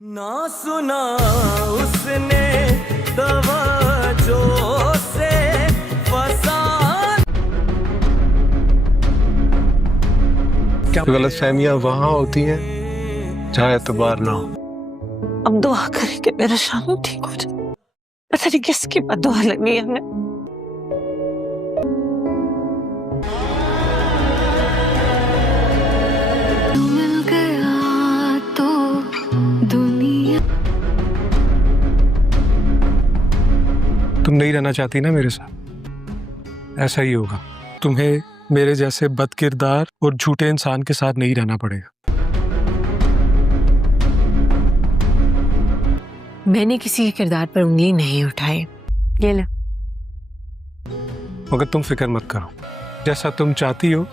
ना सुना उसने तवज्जो से क्या गलत फहमियाँ वहाँ होती हैं जहाँ एतबार ना हो। अब दुआ करें कि मेरा शानू ठीक हो जाए। पता नहीं किसकी बददुआ लगी है हमें। मिल गया तो दुनिया। तुम नहीं रहना चाहती ना मेरे साथ, ऐसा ही होगा। तुम्हें मेरे जैसे बदकिरदार और झूठे इंसान के साथ नहीं रहना पड़ेगा। मैंने किसी के किरदार पर उंगली नहीं उठाई। ये ले। मगर तुम फिक्र मत करो, जैसा तुम चाहती हो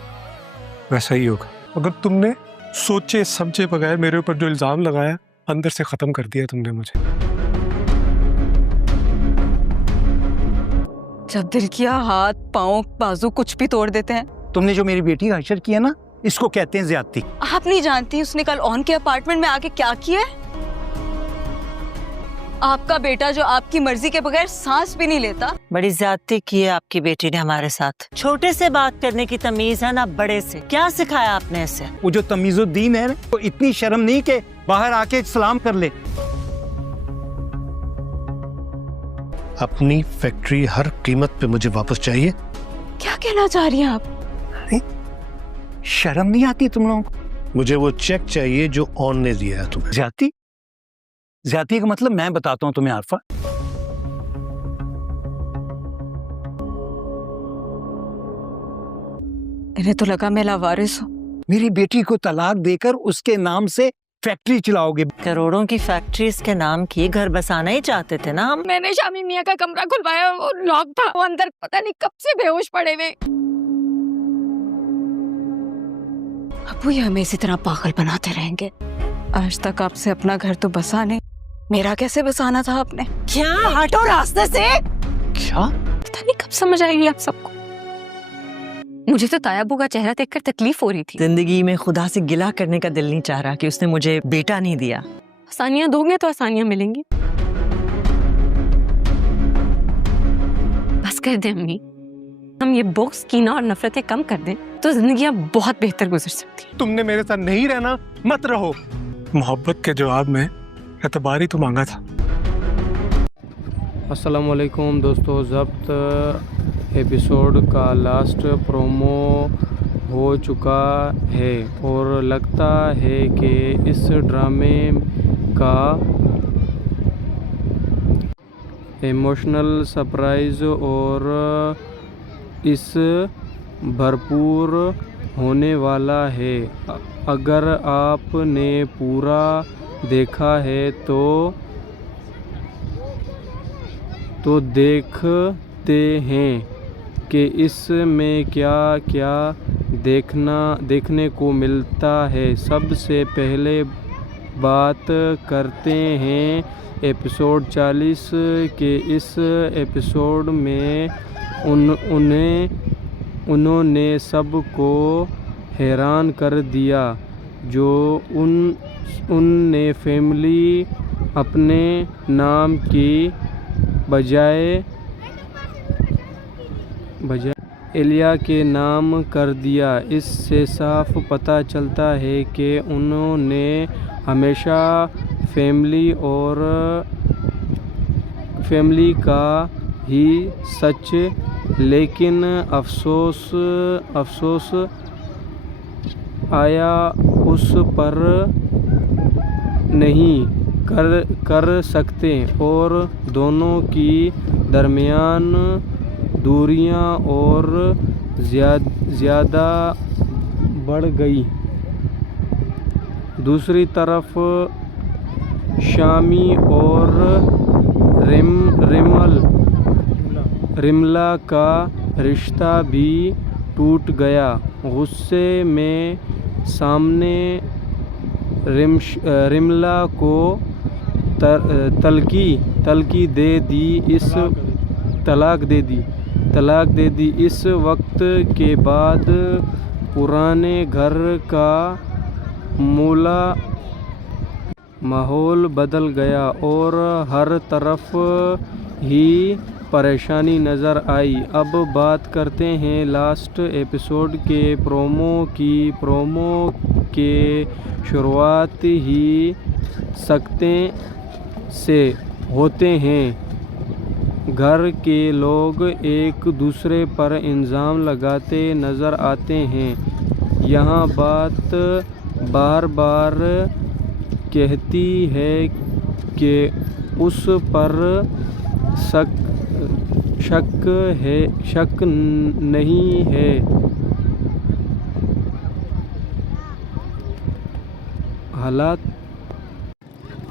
वैसा ही होगा। अगर तुमने सोचे समझे बगैर मेरे ऊपर जो इल्जाम लगाया, अंदर से खत्म कर दिया तुमने मुझे। जब दिल किया हाथ पाँव बाजू कुछ भी तोड़ देते हैं। तुमने जो मेरी बेटी का हशर किया ना, इसको कहते हैं ज्यादती। आप नहीं जानती उसने कल ऑन के अपार्टमेंट में आके क्या किया है। आपका बेटा जो आपकी मर्जी के बगैर सांस भी नहीं लेता। बड़ी ज्यादती की है आपकी बेटी ने हमारे साथ। छोटे से बात करने की तमीज है ना बड़े से। क्या सिखाया आपने इसे? वो जो तमीजुद्दीन है वो इतनी शर्म नहीं कि बाहर आके सलाम कर ले। अपनी फैक्ट्री हर कीमत पे मुझे वापस चाहिए। क्या कहना चाह रही हैं आप? शर्म नहीं आती तुम लोगों को? मुझे वो चेक चाहिए जो ऑन ने दिया है तुम्हें। ज्यादती? ज्यादती का मतलब मैं बताता हूँ तुम्हें आरफा। इन्हें तो लगा मैं लावारिस हूँ। मेरी बेटी को तलाक देकर उसके नाम से फैक्ट्री चलाओगे। करोड़ों की फैक्ट्री इसके नाम की, घर बसाना ही चाहते थे ना हम। मैंने शामी मियाँ का कमरा खुलवाया, वो लॉक था। वो अंदर पता नहीं कब से बेहोश पड़े हुए। अबू ये हमें इसी तरह पागल बनाते रहेंगे। आज तक आपसे अपना घर तो बसा नहीं, मेरा कैसे बसाना था आपने? क्या? हटो रास्ते से। क्या? पता नहीं कब समझ आएगी आप सबको। मुझे तो तायाबू का चेहरा देखकर तकलीफ हो रही थी। जिंदगी में खुदा से गिला करने का दिल नहीं चाह रहा कि उसने मुझे बेटा नहीं दिया। आसानियां दोगे तो आसानियां मिलेंगी। बस कर दे अम्मी, हम ये बोक्स कीना और नफरतें कम कर दें तो जिंदगियां बहुत बेहतर गुजर सकती हैं। तुमने मेरे साथ नहीं रहना, मत रहो। मोहब्बत के जवाब में एतबार ही तो मांगा था। अस्सलाम वालेकुम दोस्तों, ज़ब्त एपिसोड का लास्ट प्रोमो हो चुका है और लगता है कि इस ड्रामे का इमोशनल सरप्राइज़ और इस भरपूर होने वाला है। अगर आपने पूरा देखा है तो देखते हैं कि इसमें क्या क्या देखने को मिलता है। सबसे पहले बात करते हैं एपिसोड 40 के। इस एपिसोड में उन्होंने सबको हैरान कर दिया। जो उनने फैमिली अपने नाम की बजाय एलिया के नाम कर दिया। इससे साफ पता चलता है कि उन्होंने हमेशा फैमिली का ही सच, लेकिन अफसोस आया उस पर नहीं कर सकते और दोनों की दरमियान दूरियां और ज़्यादा बढ़ गई। दूसरी तरफ शामी और रिमला का रिश्ता भी टूट गया। गुस्से में सामने रिमला को तलाक दे दी। इस वक्त के बाद पुराने घर का माहौल बदल गया और हर तरफ ही परेशानी नज़र आई। अब बात करते हैं लास्ट एपिसोड के प्रोमो की। प्रोमो के शुरुआत ही सकते से होते हैं। घर के लोग एक दूसरे पर इल्ज़ाम लगाते नज़र आते हैं। यहाँ बात बार बार कहती है कि उस पर शक नहीं है।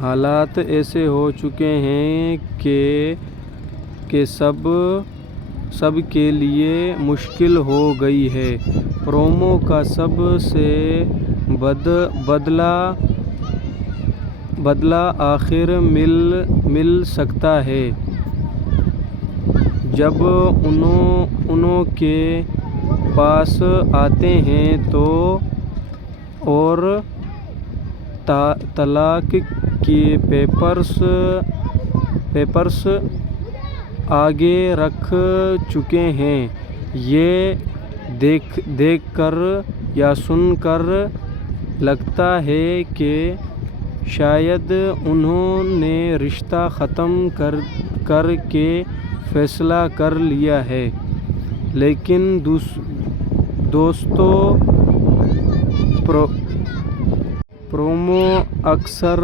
हालात ऐसे हो चुके हैं कि सब के लिए मुश्किल हो गई है। प्रोमो का सबसे बदला आखिर मिल सकता है जब उन्हों के पास आते हैं तो और तलाक के पेपर्स आगे रख चुके हैं। ये देख कर या सुनकर लगता है कि शायद उन्होंने रिश्ता ख़त्म करके फैसला कर लिया है। लेकिन दोस्तों, प्रोमो अक्सर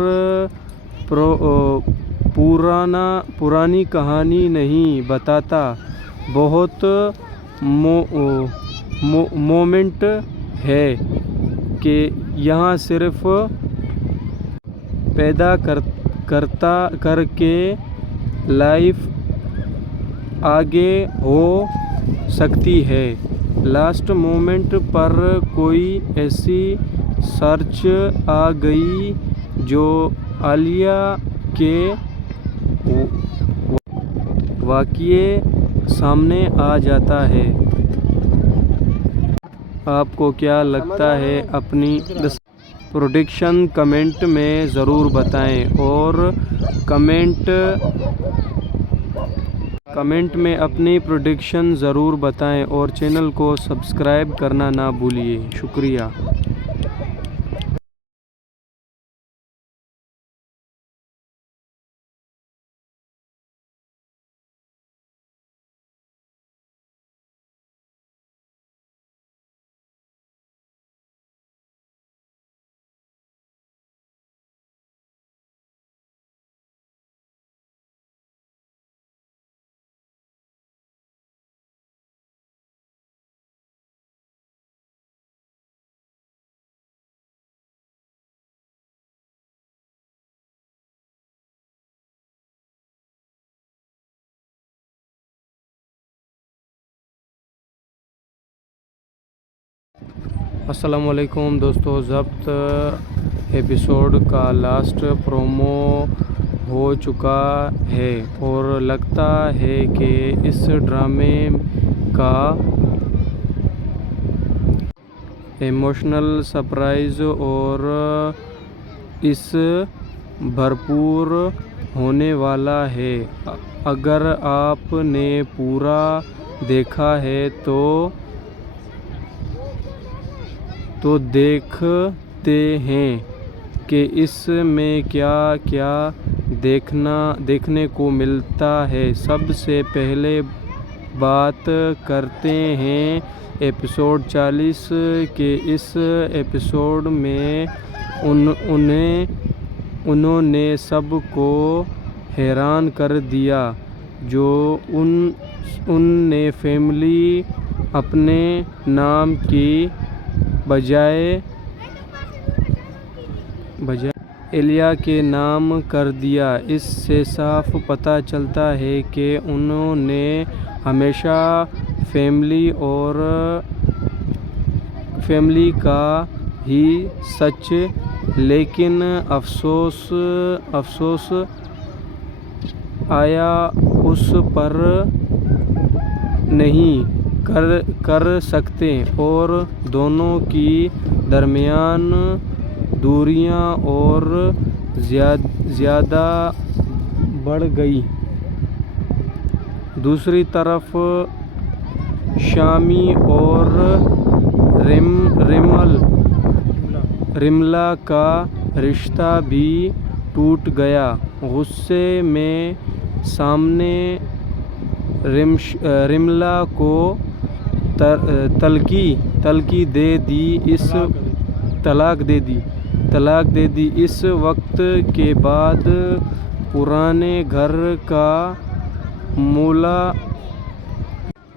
पुरानी कहानी नहीं बताता। बहुत मोमेंट है कि यहाँ सिर्फ पैदा करके लाइफ आगे हो सकती है। लास्ट मोमेंट पर कोई ऐसी सर्च आ गई जो आलिया के वाक़ये सामने आ जाता है। आपको क्या लगता है? अपनी प्रेडिक्शन कमेंट में ज़रूर बताएं और कमेंट में अपनी प्रेडिक्शन ज़रूर बताएं और चैनल को सब्सक्राइब करना ना भूलिए। शुक्रिया। अस्सलाम वालेकुम दोस्तों, ज़ब्त एपिसोड का लास्ट प्रोमो हो चुका है और लगता है कि इस ड्रामे का इमोशनल सरप्राइज़ और इस भरपूर होने वाला है। अगर आपने पूरा देखा है तो देखते हैं कि इसमें क्या क्या देखने को मिलता है। सबसे पहले बात करते हैं एपिसोड 40 के। इस एपिसोड में उन्होंने सबको हैरान कर दिया। जो उनने फैमिली अपने नाम की बजाय एलिया के नाम कर दिया। इससे साफ पता चलता है कि उन्होंने हमेशा फैमिली का ही सच, लेकिन अफसोस आया उस पर नहीं कर सकते और दोनों की दरमियान दूरियां और ज़्यादा बढ़ गई। दूसरी तरफ शामी और रिमला का रिश्ता भी टूट गया। गुस्से में सामने रिमला को तलाक दे दी। इस वक्त के बाद पुराने घर का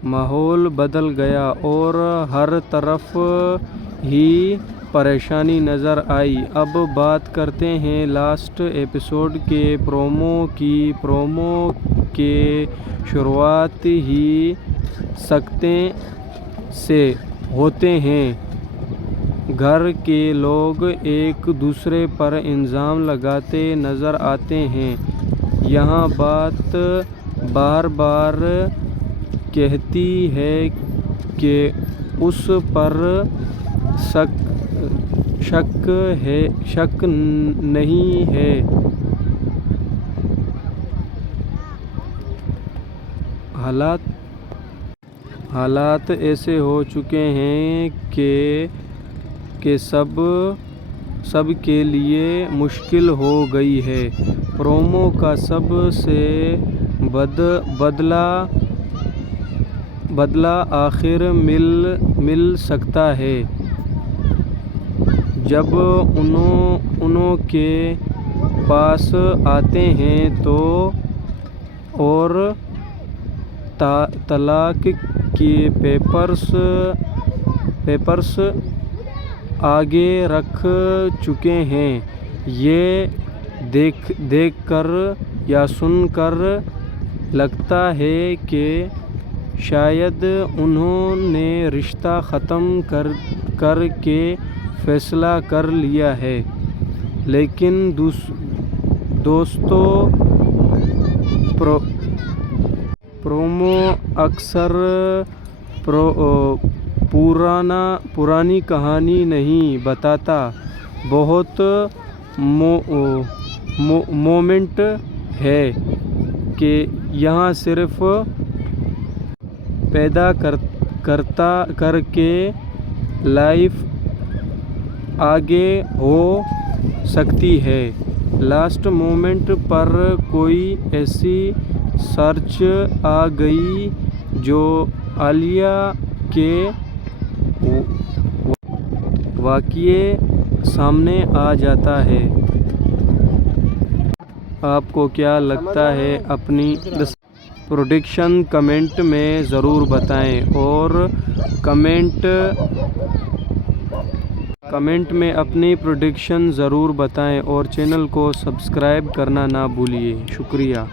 माहौल बदल गया और हर तरफ ही परेशानी नज़र आई। अब बात करते हैं लास्ट एपिसोड के प्रोमो की। प्रोमो के शुरुआत ही सकते से होते हैं। घर के लोग एक दूसरे पर इल्ज़ाम लगाते नज़र आते हैं। यहाँ बात बार बार कहती है कि उस पर शक नहीं है। हालात ऐसे हो चुके हैं कि सब के लिए मुश्किल हो गई है। प्रोमो का सबसे बदला आखिर मिल सकता है जब उन्हों के पास आते हैं तो और तलाक के पेपर्स आगे रख चुके हैं। ये देख कर या सुनकर लगता है कि शायद उन्होंने रिश्ता ख़त्म करके फैसला कर लिया है। लेकिन दोस्तों, प्रोमो अक्सर पुरानी कहानी नहीं बताता। बहुत मोमेंट है कि यहाँ सिर्फ पैदा करके लाइफ आगे हो सकती है। लास्ट मोमेंट पर कोई ऐसी सर्च आ गई जो आलिया के वाक़ये सामने आ जाता है। आपको क्या लगता है? अपनी प्रेडिक्शन कमेंट में ज़रूर बताएं और कमेंट में अपनी प्रेडिक्शन ज़रूर बताएं और चैनल को सब्सक्राइब करना ना भूलिए। शुक्रिया।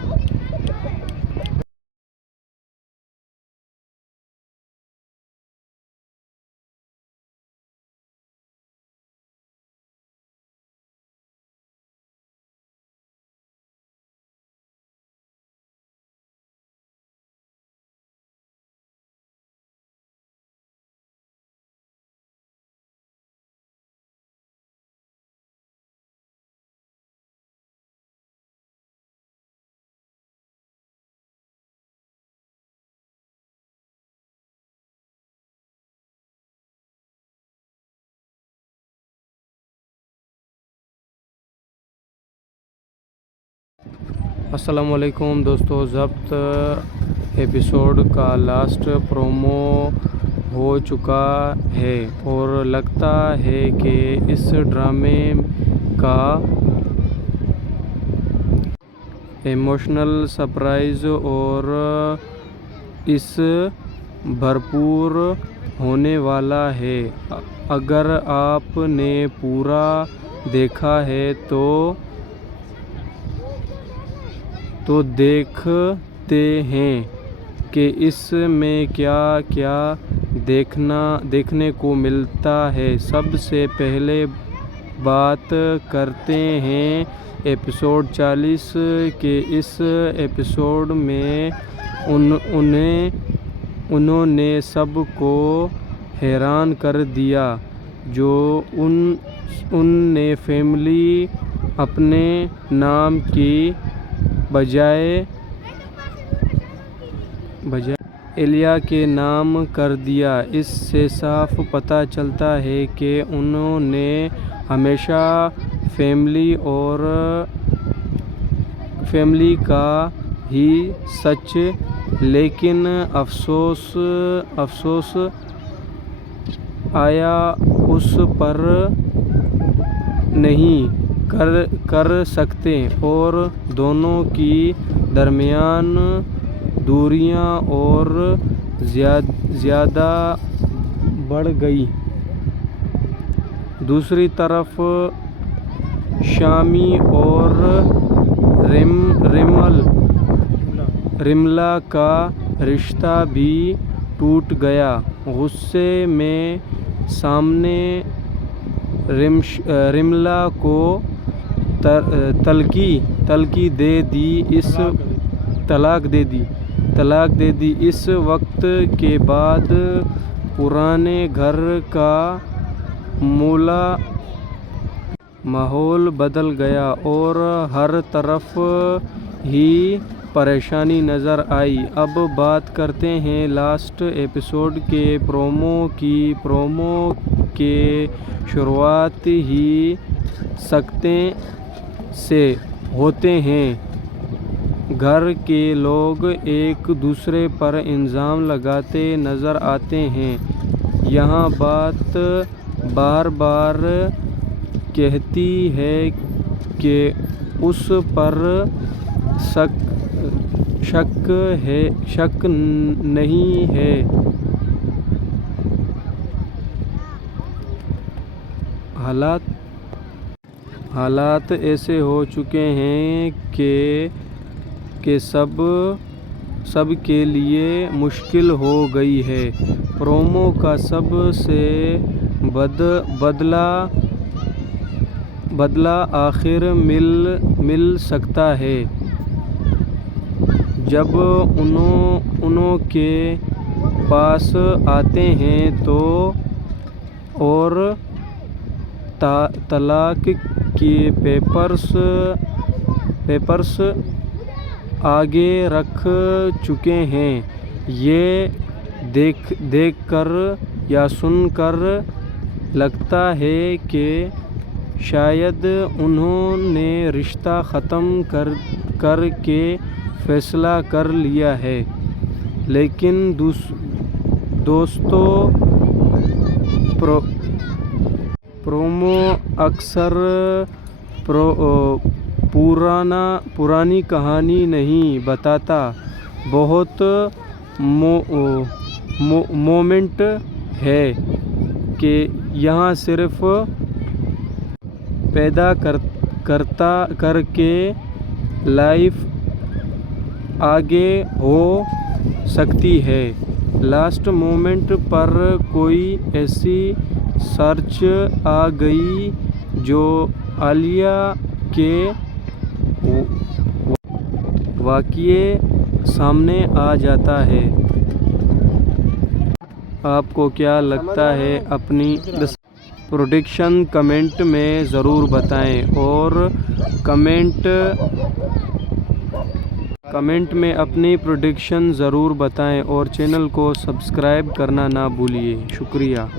अस्सलामुअलैकुम दोस्तों, ज़ब्त एपिसोड का लास्ट प्रोमो हो चुका है और लगता है कि इस ड्रामे का इमोशनल सरप्राइज़ और इस भरपूर होने वाला है। अगर आपने पूरा देखा है तो देखते हैं कि इसमें क्या क्या देखने को मिलता है। सबसे पहले बात करते हैं एपिसोड 40 के। इस एपिसोड में उन्होंने सबको हैरान कर दिया। जो उनने फैमिली अपने नाम की बजाय एलिया के नाम कर दिया। इससे साफ पता चलता है कि उन्होंने हमेशा फैमिली का ही सच, लेकिन अफसोस आया उस पर नहीं कर सकते और दोनों की दरमियान दूरियां और ज़्यादा बढ़ गई। दूसरी तरफ शामी और रिमला का रिश्ता भी टूट गया। गुस्से में सामने रिमला को तलाक दे दी। इस वक्त के बाद पुराने घर का माहौल बदल गया और हर तरफ ही परेशानी नज़र आई। अब बात करते हैं लास्ट एपिसोड के प्रोमो की। प्रोमो के शुरुआत ही सकते से होते हैं। घर के लोग एक दूसरे पर इल्ज़ाम लगाते नज़र आते हैं। यहाँ बात बार बार कहती है कि उस पर शक नहीं है। हालात ऐसे हो चुके हैं कि सब के लिए मुश्किल हो गई है। प्रोमो का सबसे बदला आखिर मिल सकता है जब उन्हों के पास आते हैं तो और तलाक के पेपर्स आगे रख चुके हैं। ये देख कर या सुनकर लगता है कि शायद उन्होंने रिश्ता ख़त्म करके फैसला कर लिया है। लेकिन दोस्तों, प्रोमो अक्सर पुरानी कहानी नहीं बताता। बहुत मोमेंट है कि यहाँ सिर्फ पैदा करके लाइफ आगे हो सकती है। लास्ट मोमेंट पर कोई ऐसी सर्च आ गई जो आलिया के वाक़ये सामने आ जाता है। आपको क्या लगता है? अपनी प्रेडिक्शन कमेंट में ज़रूर बताएं और कमेंट में अपनी प्रेडिक्शन ज़रूर बताएं और चैनल को सब्सक्राइब करना ना भूलिए। शुक्रिया।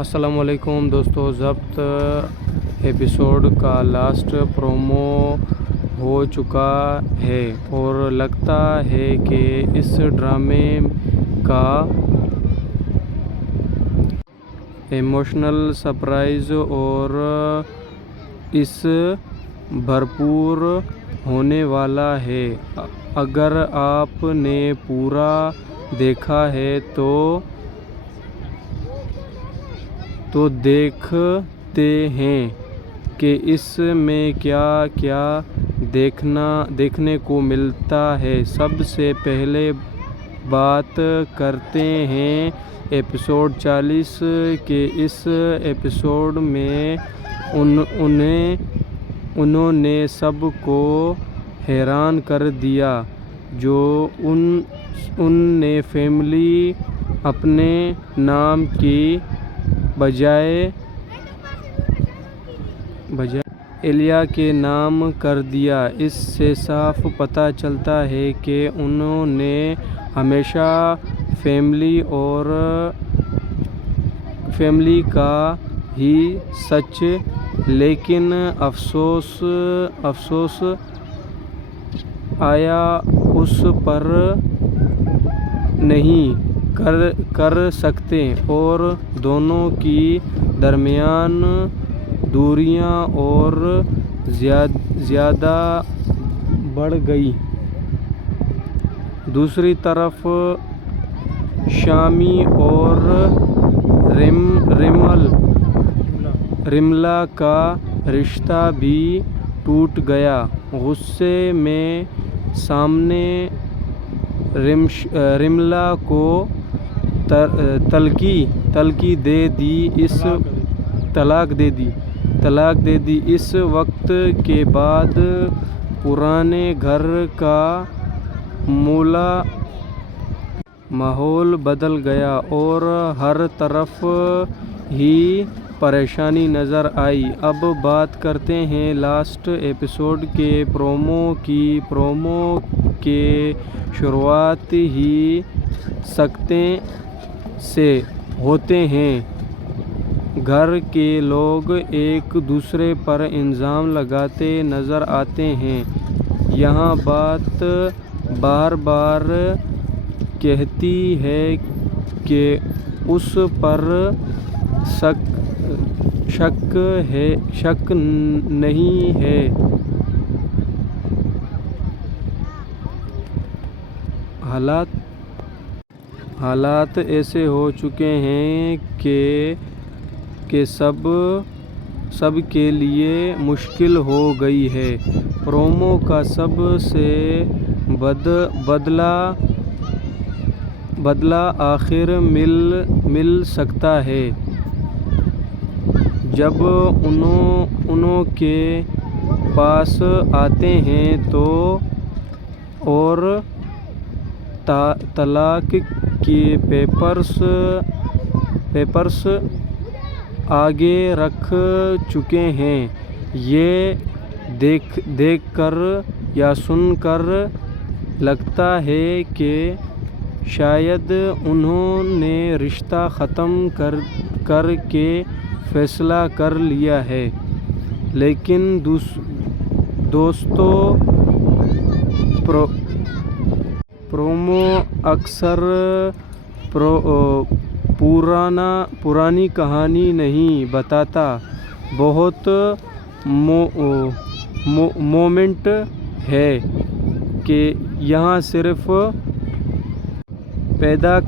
अस्सलामुअलैकुम दोस्तों, ज़ब्त एपिसोड का लास्ट प्रोमो हो चुका है और लगता है कि इस ड्रामे का इमोशनल सरप्राइज़ और इस भरपूर होने वाला है। अगर आपने पूरा देखा है तो देखते हैं कि इसमें क्या क्या देखने को मिलता है। सबसे पहले बात करते हैं एपिसोड 40 के। इस एपिसोड में उन्होंने सबको हैरान कर दिया। जो उनने फैमिली अपने नाम की बजाय एलिया के नाम कर दिया। इससे साफ पता चलता है कि उन्होंने हमेशा फैमिली का ही सच, लेकिन अफसोस आया उस पर नहीं कर सकते और दोनों की दरमियान दूरियां और ज़्यादा बढ़ गई। दूसरी तरफ शामी और रिमला का रिश्ता भी टूट गया। गुस्से में सामने रिमला को तलाक दे दी। इस वक्त के बाद पुराने घर का माहौल बदल गया और हर तरफ ही परेशानी नज़र आई। अब बात करते हैं लास्ट एपिसोड के प्रोमो की। प्रोमो के शुरुआत ही सकते से होते हैं। घर के लोग एक दूसरे पर इल्ज़ाम लगाते नज़र आते हैं। यहाँ बात बार बार कहती है कि उस पर शक नहीं है। हालात ऐसे हो चुके हैं कि सब के लिए मुश्किल हो गई है। प्रोमो का सबसे बदला आखिर मिल सकता है जब उन्हों के पास आते हैं तो और तलाक के पेपर्स आगे रख चुके हैं। ये देख कर या सुनकर लगता है कि शायद उन्होंने रिश्ता ख़त्म करके फैसला कर लिया है। लेकिन दोस्तों, प्रोमो अक्सर पुरानी कहानी नहीं बताता। बहुत मोमेंट है कि यहाँ सिर्फ पैदा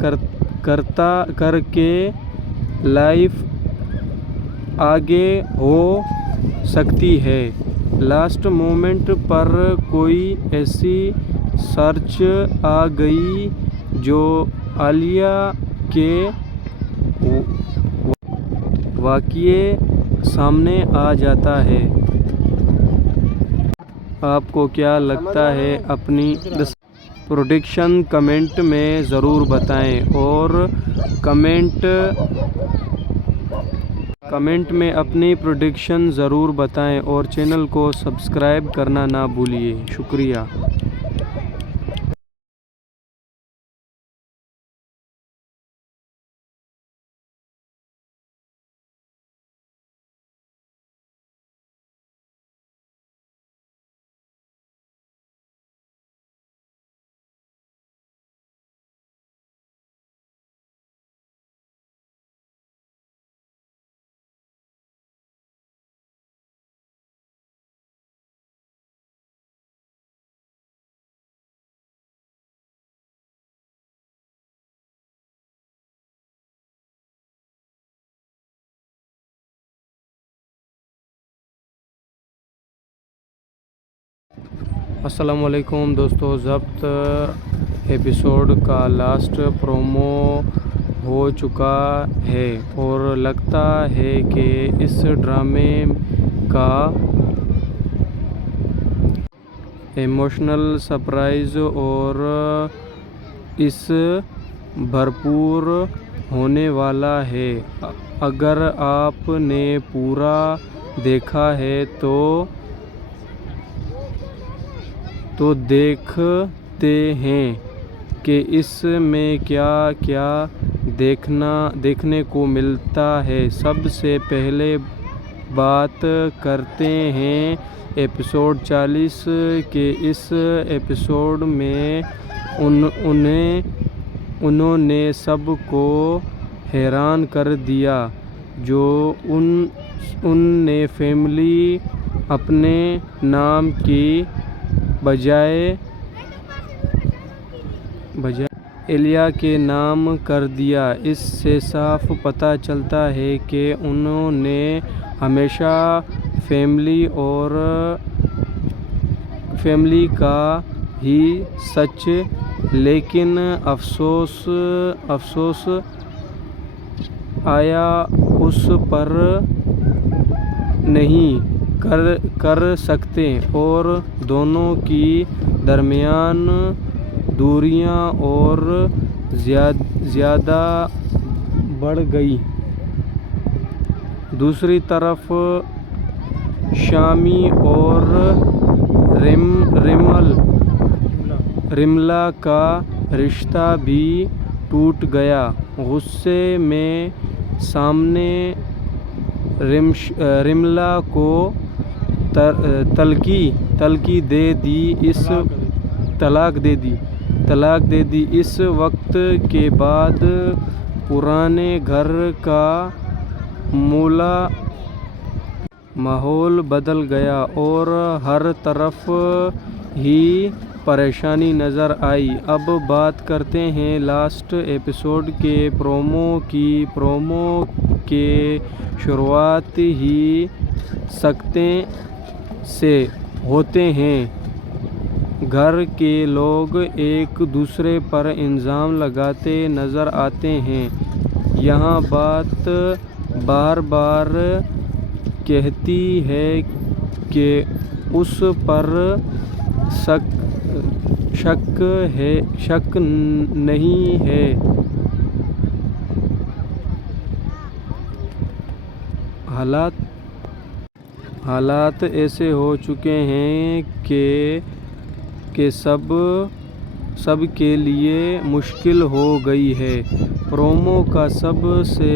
करके लाइफ आगे हो सकती है। लास्ट मोमेंट पर कोई ऐसी सर्च आ गई जो आलिया के वाक़ये सामने आ जाता है। आपको क्या लगता है? अपनी प्रेडिक्शन कमेंट में ज़रूर बताएं और कमेंट में अपनी प्रेडिक्शन ज़रूर बताएं और चैनल को सब्सक्राइब करना ना भूलिए। शुक्रिया। अस्सलाम वालेकुम दोस्तों, ज़ब्त एपिसोड का लास्ट प्रोमो हो चुका है और लगता है कि इस ड्रामे का इमोशनल सरप्राइज़ और इस भरपूर होने वाला है। अगर आपने पूरा देखा है तो देखते हैं कि इसमें क्या क्या देखने को मिलता है। सबसे पहले बात करते हैं एपिसोड 40 के। इस एपिसोड में उन्होंने सबको हैरान कर दिया। जो उनने फैमिली अपने नाम की बजाय एलिया के नाम कर दिया। इससे साफ पता चलता है कि उन्होंने हमेशा फैमिली का ही सच, लेकिन अफसोस आया उस पर नहीं कर सकते और दोनों की दरमियान दूरियां और ज़्यादा बढ़ गई। दूसरी तरफ शामी और रिमला का रिश्ता भी टूट गया। गुस्से में सामने रिमला को तलाक दे दी। इस वक्त के बाद पुराने घर का माहौल बदल गया और हर तरफ ही परेशानी नज़र आई। अब बात करते हैं लास्ट एपिसोड के प्रोमो की। प्रोमो के शुरुआत ही सकते से होते हैं। घर के लोग एक दूसरे पर इल्ज़ाम लगाते नज़र आते हैं। यहाँ बात बार बार कहती है कि उस पर शक नहीं है। हालात ऐसे हो चुके हैं कि सब के लिए मुश्किल हो गई है। प्रोमो का सबसे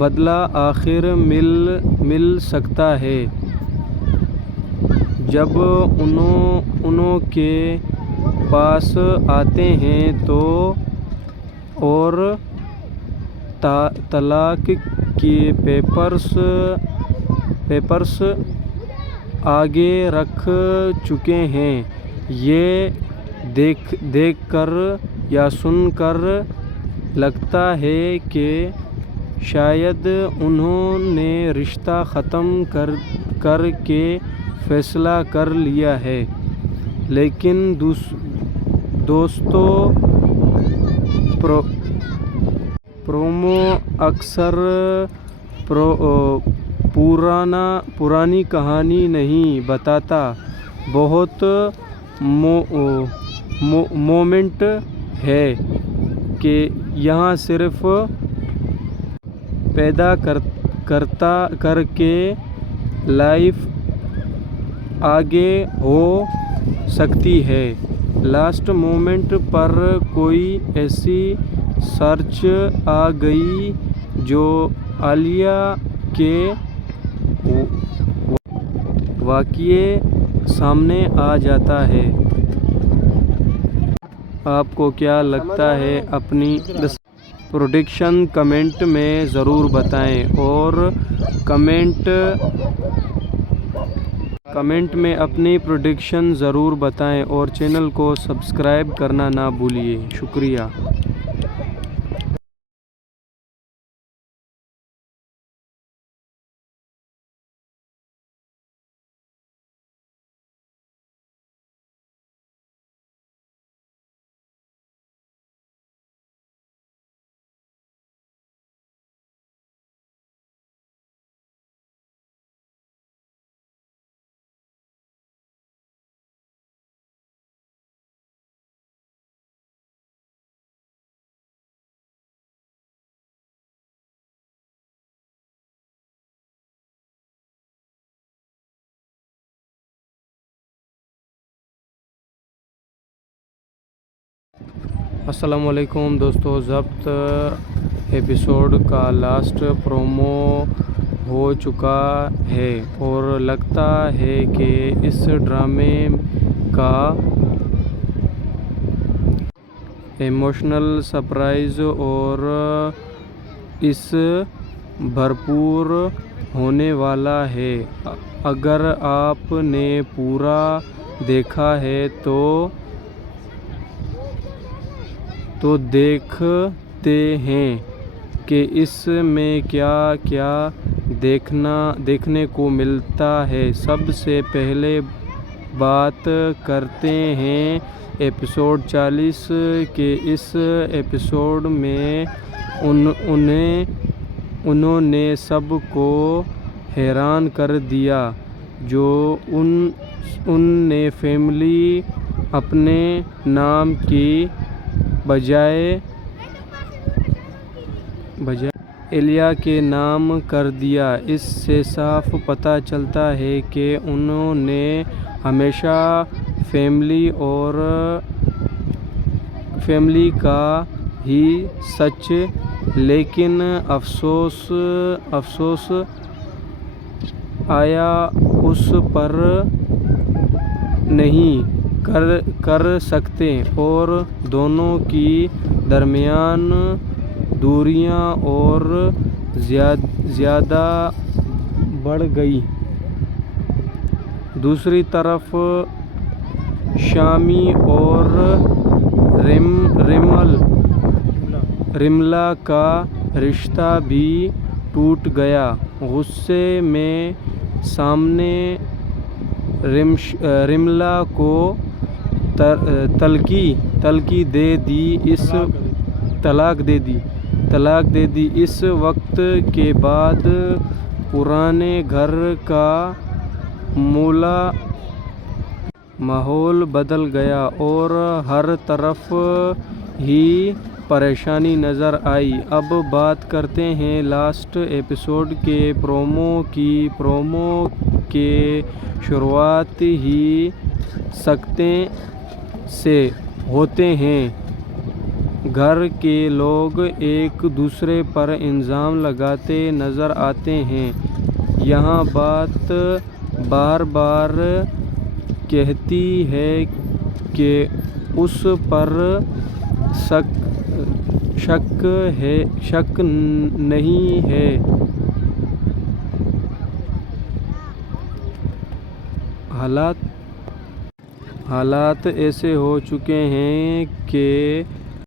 बदला आखिर मिल सकता है जब उन्हों के पास आते हैं तो और तलाक के पेपर्स आगे रख चुके हैं। ये देख कर या सुनकर लगता है कि शायद उन्होंने रिश्ता ख़त्म करके फैसला कर लिया है। लेकिन दोस्तों, प्रोमो अक्सर पुरानी कहानी नहीं बताता। बहुत मोमेंट है कि यहाँ सिर्फ पैदा करके लाइफ आगे हो सकती है। लास्ट मोमेंट पर कोई ऐसी सर्च आ गई जो आलिया के वाक़ये सामने आ जाता है। आपको क्या लगता है? अपनी प्रेडिक्शन कमेंट में ज़रूर बताएं और कमेंट में अपनी प्रेडिक्शन ज़रूर बताएं और चैनल को सब्सक्राइब करना ना भूलिए। शुक्रिया। अस्सलामुअलैकुम दोस्तों, ज़ब्त एपिसोड का लास्ट प्रोमो हो चुका है और लगता है कि इस ड्रामे का इमोशनल सरप्राइज़ और इस भरपूर होने वाला है। अगर आपने पूरा देखा है तो देखते हैं कि इसमें क्या क्या देखने को मिलता है। सबसे पहले बात करते हैं एपिसोड 40 के। इस एपिसोड में उन्होंने सबको हैरान कर दिया जो उनने फैमिली अपने नाम की बजाय एलिया के नाम कर दिया। इससे साफ पता चलता है कि उन्होंने हमेशा फैमिली का ही सच, लेकिन अफसोस आया उस पर नहीं कर सकते और दोनों की दरमियान दूरियां और ज़्यादा बढ़ गई। दूसरी तरफ शामी और रिमला का रिश्ता भी टूट गया। गुस्से में सामने रिमला को तलाक दे दी। इस वक्त के बाद पुराने घर का माहौल बदल गया और हर तरफ ही परेशानी नज़र आई। अब बात करते हैं लास्ट एपिसोड के प्रोमो की। प्रोमो के शुरुआत ही सकते से होते हैं। घर के लोग एक दूसरे पर इल्ज़ाम लगाते नज़र आते हैं। यहाँ बात बार बार कहती है कि उस पर शक नहीं है। हालात ऐसे हो चुके हैं कि